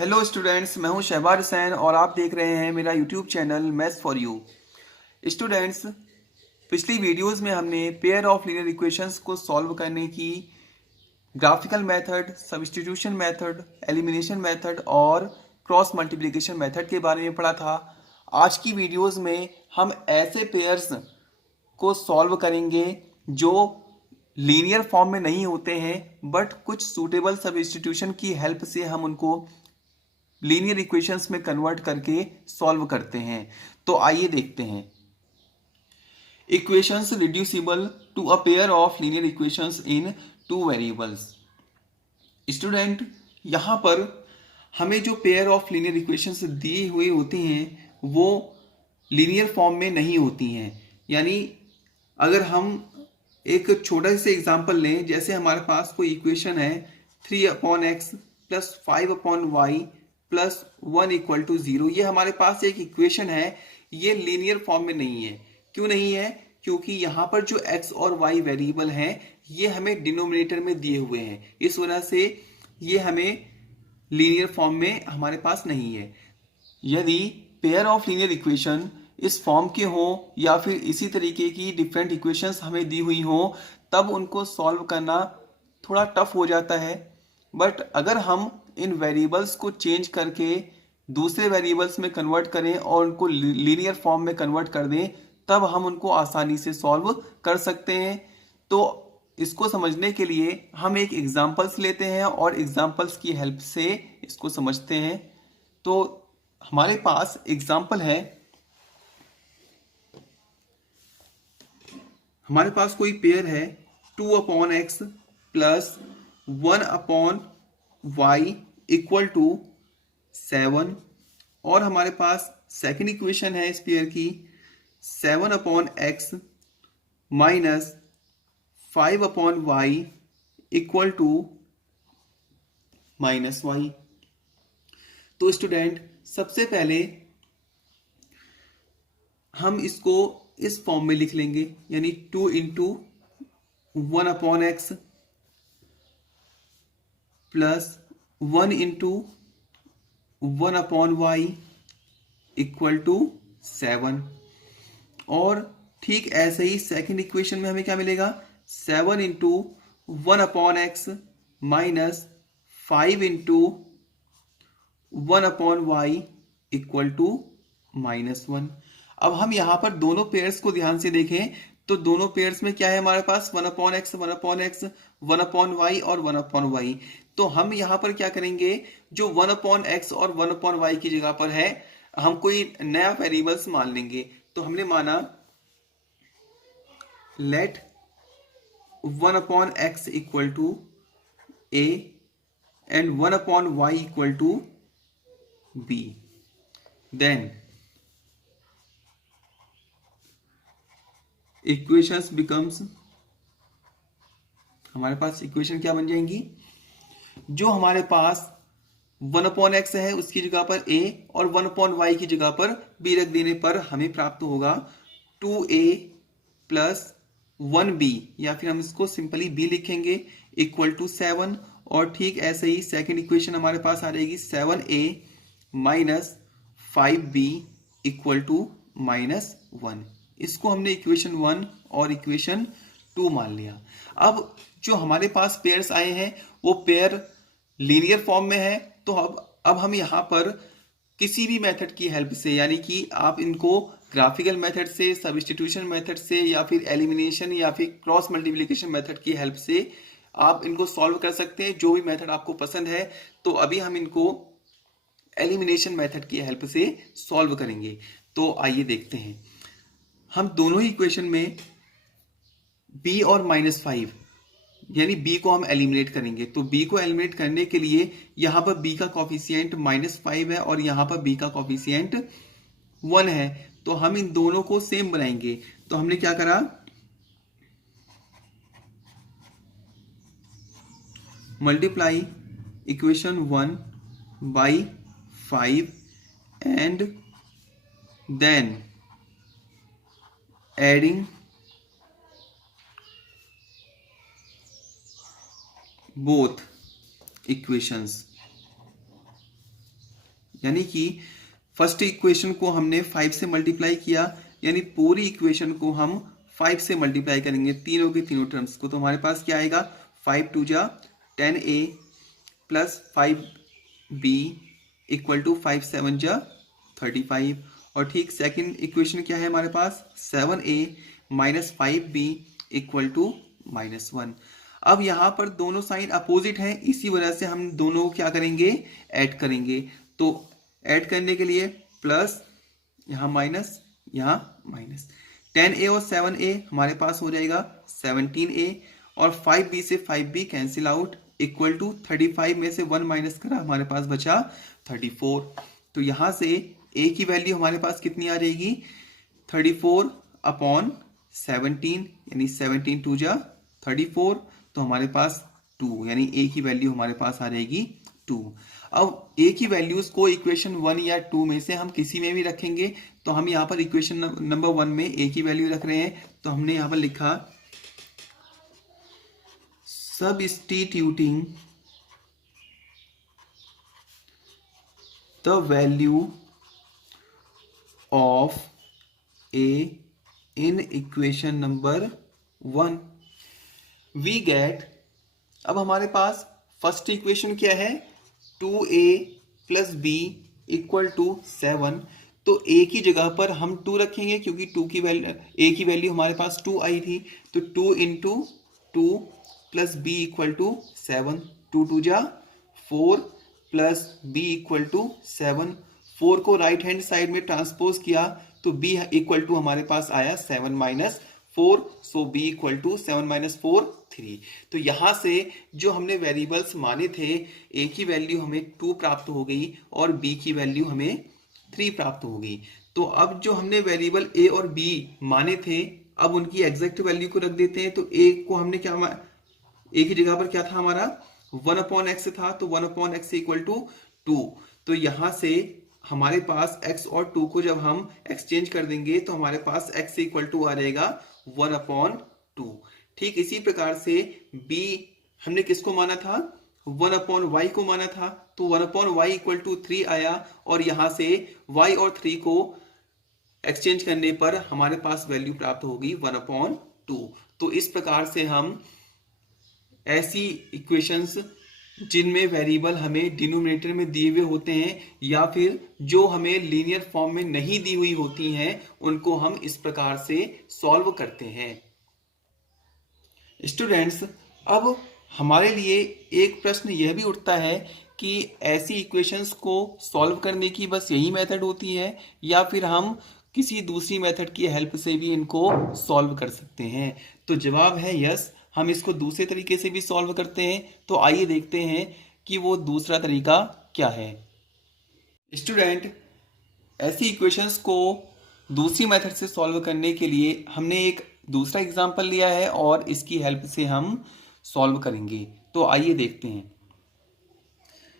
Hello students, मैं हूं शहबाज हुसैन और आप देख रहे हैं मेरा YouTube channel maths for you. Students, पिछली वीडियोस में हमने पेयर ऑफ लीनियर इक्वेशंस को सॉल्व करने की graphical method, substitution method, elimination method और क्रॉस मल्टीप्लिकेशन मेथड के बारे में पढ़ा था। आज की वीडियोस में हम ऐसे पेयर्स को सॉल्व करेंगे जो लीनियर फॉर्म में नहीं होते हैं, बट कुछ सूटेबल सब्स्टिट्यूशन की हेल्प से हम उनको लीनियर इक्वेशंस में कन्वर्ट करके सॉल्व करते हैं। तो आइए देखते हैं। Equations reducible to a pair of linear equations in two variables. Student, यहां पर हमें जो पेयर ऑफ लीनियर इक्वेशंस दी हुई होती हैं वो लीनियर फॉर्म में नहीं होती हैं। यानी अगर हम एक छोटा सा एग्जांपल लें, जैसे हमारे पास कोई इक्वेशन है 3/x plus 5/y plus 1 equal to 0। ये हमारे पास एक इक्वेशन है, ये लीनियर फॉर्म में नहीं है। क्यों नहीं है? क्योंकि यहाँ पर जो x और y वेरिएबल हैं ये हमें डिनोमिनेटर में दिए हुए हैं, इस वजह से ये हमें लीनियर फॉर्म में हमारे पास नहीं है। यदि पेयर ऑफ लीनियर इक्वेशन इस फॉर्म के हो या फिर इसी तरीके की डिफरेंट इक्वेशंस हमें दी हुई हो, तब उनको सॉल्व करना थोड़ा टफ हो जाता है। बट अगर हम इन वेरिएबल्स को चेंज करके दूसरे वेरिएबल्स में कन्वर्ट करें और उनको लीनियर फॉर्म में कन्वर्ट कर दें, तब हम उनको आसानी से सॉल्व कर सकते हैं। तो इसको समझने के लिए हम एक एग्जांपल्स लेते हैं और एग्जांपल्स की हेल्प से इसको समझते हैं। तो हमारे पास एग्जाम्पल है, हमारे पास कोई पेयर है 2/x plus 1/y equal to 7, और हमारे पास सेकेंड इक्वेशन है इस पेयर की 7/x minus 5/y equal to -y। तो स्टूडेंट, सबसे पहले हम इसको इस फॉर्म में लिख लेंगे, यानी 2 into 1/x plus 1 into 1/y equal to 7। और ठीक ऐसे ही सेकेंड इक्वेशन में हमें क्या मिलेगा, 7 into 1/x minus 5 into 1/y equal to -1। अब हम यहां पर दोनों पेयर्स को ध्यान से देखें तो दोनों पेयर्स में क्या है हमारे पास 1/x 1/x 1/y और 1/y। तो हम यहां पर क्या करेंगे, जो 1/x और 1/y की जगह पर है हम कोई नया वेरिएबल्स मान लेंगे। तो हमने माना let 1/x equal to a and 1/y equal to b। Then equations becomes, हमारे पास इक्वेशन क्या बन जाएंगी, जो हमारे पास 1/x है उसकी जगह पर a और 1/y की जगह पर b रख देने पर हमें प्राप्त होगा 2a प्लस 1b, या फिर हम इसको सिंपली b लिखेंगे इक्वल टू 7। और ठीक ऐसे ही सेकेंड इक्वेशन हमारे पास आ जाएगी 7a minus 5b equal to -1। इसको हमने इक्वेशन 1 और इक्वेशन 2 मान लिया। अब जो हमारे पास पेयर्स आए हैं वो पेयर लीनियर फॉर्म में है। तो अब हम यहां पर किसी भी मेथड की हेल्प से, यानी कि आप इनको ग्राफिकल मेथड से, सब्स्टिट्यूशन मेथड से, या फिर एलिमिनेशन या फिर क्रॉस मल्टीप्लिकेशन मेथड की हेल्प से आप इनको सॉल्व कर सकते हैं, जो भी मेथड आपको पसंद है। तो अभी हम इनको एलिमिनेशन मेथड की हेल्प से सॉल्व करेंगे। तो आइए देखते हैं। हम दोनों ही इक्वेशन में b और -5, यानी b को हम एलिमिनेट करेंगे। तो b को एलिमिनेट करने के लिए यहां पर b का कॉफिशिएंट -5 है और यहां पर b का कॉफिशिएंट 1 है। तो हम इन दोनों को सेम बनाएंगे। तो हमने क्या करा, multiply equation 1 by 5 and then adding both equations। यानी कि फर्स्ट इक्वेशन को हमने 5 से मल्टीप्लाई किया, यानी पूरी इक्वेशन को हम 5 से मल्टीप्लाई करेंगे तीनों के तीनों टर्म्स को। तो हमारे पास क्या आएगा, 5 2 जा 10a plus 5b equal to 5 7 जा 35। और ठीक सेकंड इक्वेशन क्या है हमारे पास, 7a minus 5b equal to -1। अब यहाँ पर दोनों साइन अपोजिट हैं, इसी वजह से हम दोनों को क्या करेंगे, ऐड करेंगे। तो ऐड करने के लिए प्लस, यहाँ माइनस, यहाँ माइनस, 10a और 7a हमारे पास हो जाएगा 17a और 5b से 5b cancel out equal to 35 में से 1 माइनस करा, हमारे पास बचा 34। तो यहाँ से a की वैल्यू हमारे पास कितनी आ जाएगी, 34 अपॉन 17, यानी 17 2 जा 34। तो हमारे पास 2, यानी a की वैल्यू हमारे पास आ जाएगी 2। अब a की वैल्यूज को इक्वेशन 1 या 2 में से हम किसी में भी रखेंगे। तो हम यहाँ पर इक्वेशन नंबर 1 में a की वैल्यू रख रहे हैं, तो हमने यहाँ पर लिखा substituting the value of a in equation number 1 we get, अब हमारे पास फर्स्ट इक्वेशन क्या है, 2a plus b equal to 7। तो a की जगह पर हम 2 रखेंगे, क्योंकि 2 की वैल्यू, a की वैल्यू हमारे पास 2 आई थी। तो 2 इंटू 2 प्लस बी इक्वल टू 7, 2 2 जा 4 प्लस बी इक्वल टू 7। 4 को राइट हैंड साइड में ट्रांसपोज किया तो b इक्वल टू हमारे पास आया 7 minus 4, so b equal to 7 minus 4 3। तो यहाँ से जो हमने वेरिएबल्स माने थे, a की वैल्यू हमें 2 प्राप्त हो गई और b की वैल्यू हमें 3 प्राप्त हो गई। तो अब जो हमने वेरिएबल a और b माने थे, अब उनकी एग्जैक्ट वैल्यू को रख देते हैं। तो a को हमने क्या, a की जगह पर क्या था हमारा, 1/x था, तो 1/x इक्वल टू 2। तो यहाँ से हमारे पास x और 2 को जब हम एक्सचेंज कर देंगे तो हमारे पास x इक्वल टू आ जाएगा 1/2। ठीक इसी प्रकार से b हमने किसको माना था, 1/y को माना था, तो 1/y इक्वल टू 3 आया और यहाँ से y और 3 को एक्सचेंज करने पर हमारे पास वैल्यू प्राप्त होगी 1/2। तो इस प्रकार से हम ऐसी इक्वेशंस जिनमें वेरिएबल हमें डिनोमिनेटर में दिए हुए होते हैं या फिर जो हमें लीनियर फॉर्म में नहीं दी हुई होती हैं, उनको हम इस प्रकार से सॉल्व करते हैं। स्टूडेंट्स, अब हमारे लिए एक प्रश्न यह भी उठता है कि ऐसी इक्वेशंस को सॉल्व करने की बस यही मेथड होती है या फिर हम किसी दूसरी मेथड की हेल्प से भी इनको सॉल्व कर सकते हैं। तो जवाब है यस, हम इसको दूसरे तरीके से भी सॉल्व करते हैं। तो आइए देखते हैं कि वो दूसरा तरीका क्या है। स्टूडेंट, ऐसी इक्वेशंस को दूसरी मेथड से सॉल्व करने के लिए हमने एक दूसरा एग्जांपल लिया है और इसकी हेल्प से हम सॉल्व करेंगे। तो आइए देखते हैं।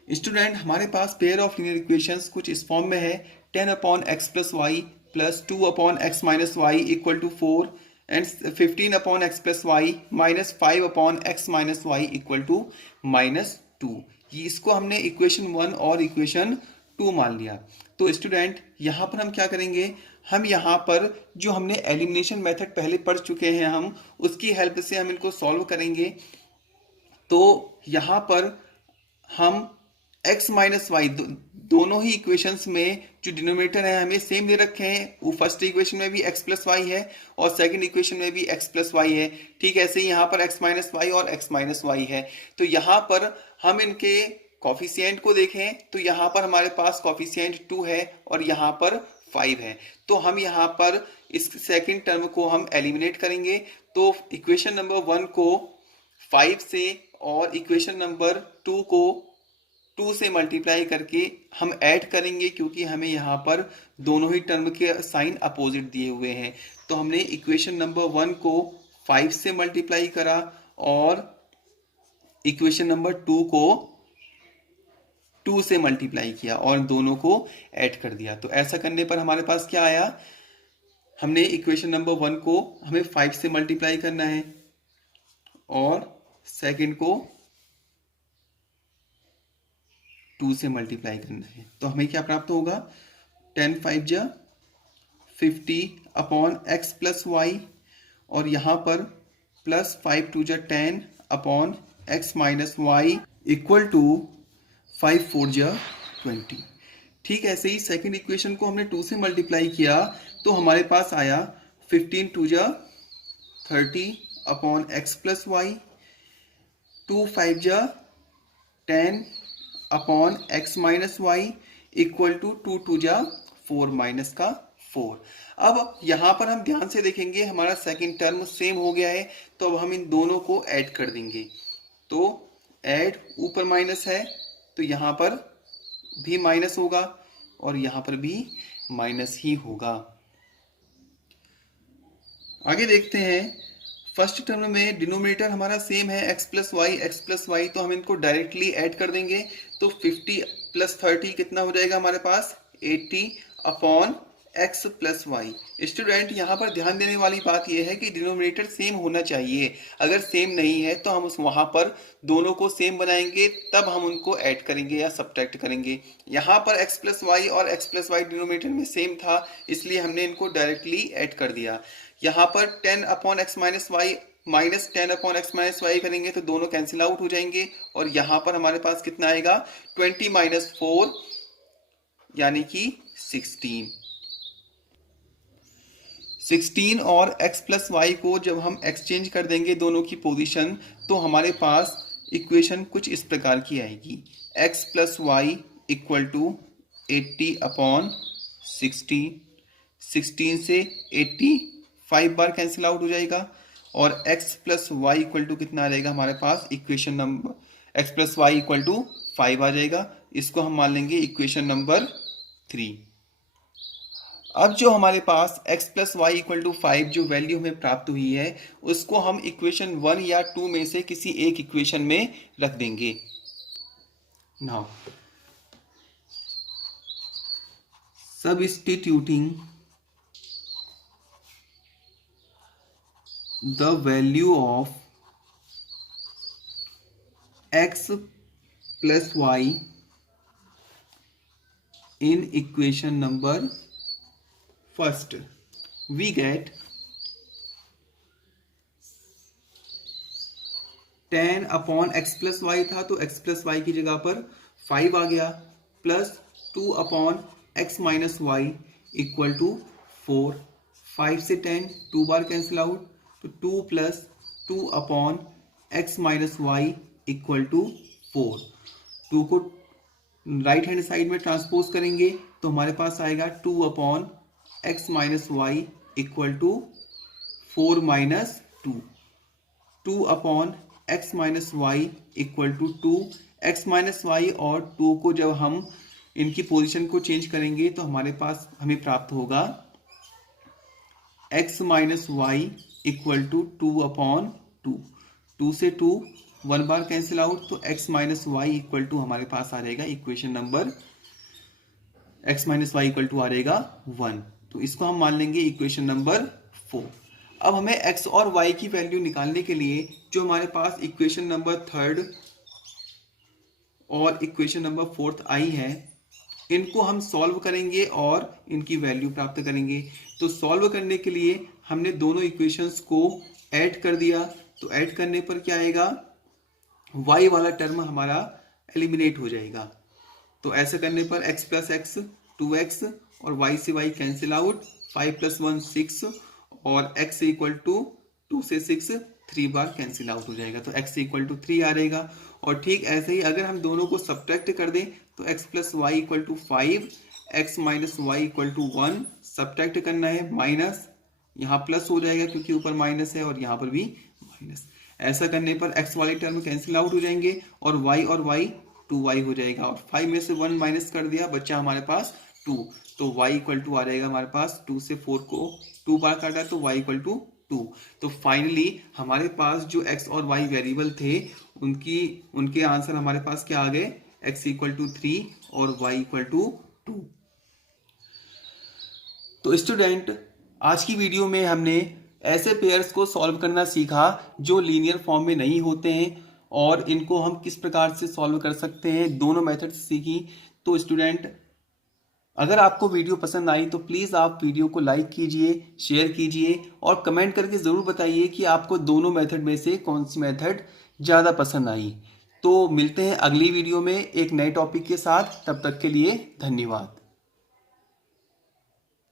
स्टूडेंट, हमारे पास पेयर ऑफ लीनियर इक्वेशंस कुछ इस फॉर्म में है, 10/x plus y plus 2/x minus Y equal to 4 and 15/x plus y minus 5/x minus Y equal to -2। इसको हमने इक्वेशन 1 और इक्वेशन 2 मान लिया। तो स्टूडेंट, यहाँ पर हम क्या करेंगे, हम यहाँ पर जो हमने एलिमिनेशन मेथड पहले पढ़ चुके हैं, हम उसकी हेल्प से हम इनको सॉल्व करेंगे। तो यहाँ पर हम x माइनस वाई दोनों ही इक्वेशंस में जो डिनोमिनेटर है हमें सेम दे रखे हैं। वो फर्स्ट इक्वेशन में भी x प्लस वाई है और सेकंड इक्वेशन में भी x प्लस वाई है। ठीक ऐसे ही यहाँ पर x माइनस वाई और x माइनस वाई है। तो यहाँ पर हम इनके कॉफिशिएंट को देखें तो यहाँ पर हमारे पास कॉफिशिएंट 2 है और यहाँ पर 5 है। तो हम यहाँ पर इस सेकंड टर्म को हम एलिमिनेट करेंगे। तो इक्वेशन नंबर 1 को 5 से और इक्वेशन नंबर 2 को 2 से मल्टीप्लाई करके हम ऐड करेंगे, क्योंकि हमें यहाँ पर दोनों ही टर्म के साइन अपोजिट दिए हुए हैं। तो हमने इक्वेशन नंबर 1 को 5 से मल्टीप्लाई करा और इक्वेशन नंबर 2 को 2 से मल्टीप्लाई किया और दोनों को ऐड कर दिया। तो ऐसा करने पर हमारे पास क्या आया, हमने इक्वेशन नंबर 1 को हमें 5 से मल्टीप्लाई करना है और सेकंड को 2 से मल्टीप्लाई करना है। तो हमें क्या प्राप्त होगा, 10 5 जा 50 अपॉन एक्स प्लस वाई, और यहाँ पर प्लस 5 2 जा 10 upon x minus Y equal to 5 4 जा 20। ठीक ऐसे ही सेकंड इक्वेशन को हमने 2 से मल्टीप्लाई किया तो हमारे पास आया 15 2 जा 30 अपॉन एक्स प्लस वाई, 2 5 जा 10 upon x minus Y equal to 2 2 जा 4 माइनस का 4। अब यहाँ पर हम ध्यान से देखेंगे हमारा सेकंड टर्म सेम हो गया है, तो अब हम इन दोनों को ऐड कर देंगे। तो ऐड, ऊपर माइनस है तो यहाँ पर भी माइनस होगा और यहाँ पर भी माइनस ही होगा। आगे देखते हैं, फर्स्ट टर्म में डिनोमिनेटर हमारा सेम है एक्स प्लस वाई, तो हम इनको डायरेक्टली ऐड कर देंगे। तो 50 प्लस 30 कितना हो जाएगा हमारे पास, 80 upon x plus y. Student यहाँ पर ध्यान देने वाली बात यह है कि डिनोमिनेटर सेम होना चाहिए, अगर सेम नहीं है तो हम उस वहाँ पर दोनों को सेम बनाएंगे, तब हम उनको ऐड करेंगे या सब्ट्रैक्ट करेंगे। यहाँ पर एक्स प्लस वाई और एक्स प्लस वाई डिनोमिनेटर में सेम था, इसलिए हमने इनको डायरेक्टली ऐड कर दिया। यहाँ पर 10 upon x minus y minus 10 upon x minus y करेंगे तो दोनों कैंसिल आउट हो जाएंगे, और यहाँ पर हमारे पास कितना आएगा, 20 माइनस 4 यानी कि 16 और x प्लस वाई को जब हम एक्सचेंज कर देंगे दोनों की पोजीशन, तो हमारे पास इक्वेशन कुछ इस प्रकार की आएगी, x plus Y equal to 80 upon 16 से 80 5 बार कैंसिल आउट हो जाएगा, और x plus Y equal to कितना आ जाएगा हमारे पास, equation number x plus Y equal to 5 आ जाएगा। इसको हम मान लेंगे इक्वेशन नंबर 3। अब जो हमारे पास x plus Y equal to 5 जो वैल्यू हमें प्राप्त हुई है, उसको हम इक्वेशन 1 या 2 में से किसी एक इक्वेशन में रख देंगे। Now substituting the value of x plus y in equation number first, we get 10 upon x plus y था तो x प्लस वाई की जगह पर 5 आ गया, plus 2 upon x minus Y equal to 4। 5 से 10 2 बार कैंसिल आउट, तो 2 plus 2 upon x minus Y equal to 4। 2 को राइट हैंड साइड में ट्रांसपोज करेंगे तो हमारे पास आएगा 2 upon x minus Y equal to 4 minus 2 upon x minus Y equal to 2। X minus y और 2 को जब हम इनकी पोजीशन को चेंज करेंगे तो हमारे पास हमें प्राप्त होगा X minus Y equal to 2 upon 2 से 2 1 बार कैंसिल आउट, तो X minus Y equal to हमारे पास आ जाएगा equation number X minus Y equal to आ जाएगा 1। तो इसको हम मान लेंगे इक्वेशन नंबर 4। अब हमें x और y की वैल्यू निकालने के लिए जो हमारे पास इक्वेशन नंबर 3 और इक्वेशन नंबर 4 आई है, इनको हम सॉल्व करेंगे और इनकी वैल्यू प्राप्त करेंगे। तो सॉल्व करने के लिए हमने दोनों इक्वेशंस को ऐड कर दिया, तो ऐड करने पर क्या आएगा, y वाला टर्म हमारा एलिमिनेट हो जाएगा। तो ऐसा करने पर x प्लस एक्स 2x और y से y कैंसिल आउट, 5 प्लस 1 6 और x इक्वल टू 2 से 6 3 बार कैंसिल आउट हो जाएगा, तो x इक्वल टू 3 आ रहेगा। और ठीक ऐसे ही अगर हम दोनों को सब्ट्रैक्ट कर दें तो x plus Y equal to 5, x minus Y equal to 1, subtract करना है माइनस, यहाँ प्लस हो जाएगा क्योंकि ऊपर माइनस है और यहाँ पर भी माइनस। ऐसा करने पर x वाले टर्म कैंसिल आउट हो जाएंगे और y 2y हो जाएगा, और 5 में से 1 माइनस कर दिया, बच्चा हमारे पास 2, तो y इक्वल टू आ जाएगा हमारे पास 2 से 4 को 2 बार काटा तो y इक्वल टू 2। तो फाइनली हमारे पास जो x और y वेरिएबल थे उनके आंसर हमारे पास क्या आ गए, x इक्वल टू 3 और y इक्वल टू 2। तो स्टूडेंट आज की वीडियो में हमने ऐसे पेयर्स को सॉल्व करना सीखा जो लीनियर फॉर्म में नहीं होते हैं, और इनको हम किस प्रकार से सॉल्व कर सकते हैं, दोनों मेथड सीखी। तो स्टूडेंट, अगर आपको वीडियो पसंद आई तो प्लीज़ आप वीडियो को लाइक कीजिए, शेयर कीजिए और कमेंट करके ज़रूर बताइए कि आपको दोनों मेथड में से कौन सी मेथड ज़्यादा पसंद आई। तो मिलते हैं अगली वीडियो में एक नए टॉपिक के साथ। तब तक के लिए धन्यवाद।